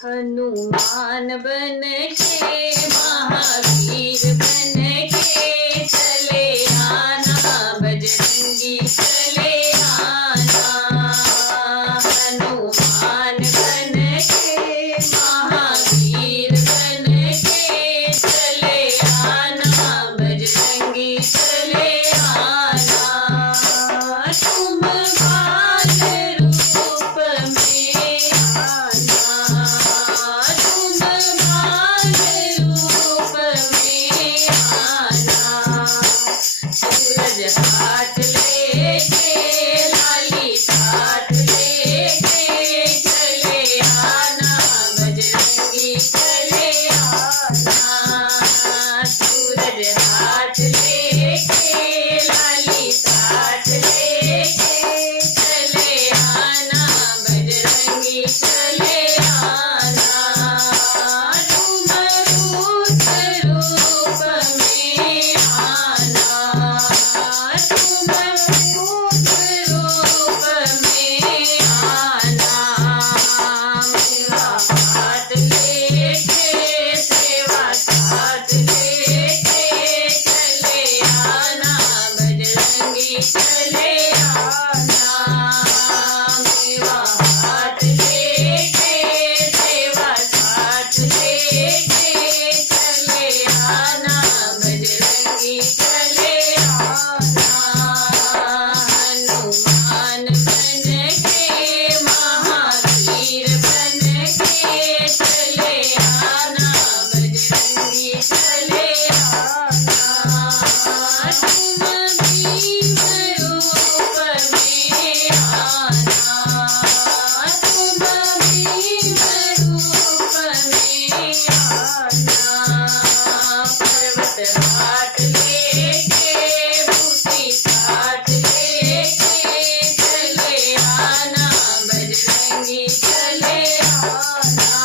हनुमान बन के महावीर बन के चले आना, बजरंगी चले आना। हनुमान बन के महावीर बन के चले आना, बजरंगी चले आना। तुम बाल रूप में आना, तुम बाल रूप में आना। सूरज हाथ लेके लाली साथ लेके चले आना, बजरंगी चले आना। सूरज हाथ लेके लाली साथ लेके चले आना, बजरंगी चले आना। तुम रूप रूप में आना, तुम रूप रूप में आना। मेरा हाथ लेके सेवा साथ लेके चले आना, बजरंगी चले आना। मेरा हाथ लेके सेवा साथ लेके चले आना, बजरंगी चले आना। हनुमान बन के महावीर बन के चले आना, बजरंगी चले आना। तुम भीम रूप में आना, तुम भीम रूप में आना। पर्वत हाथ लेके बूटी साथ लेके चले आना, बजरंगी चले आना।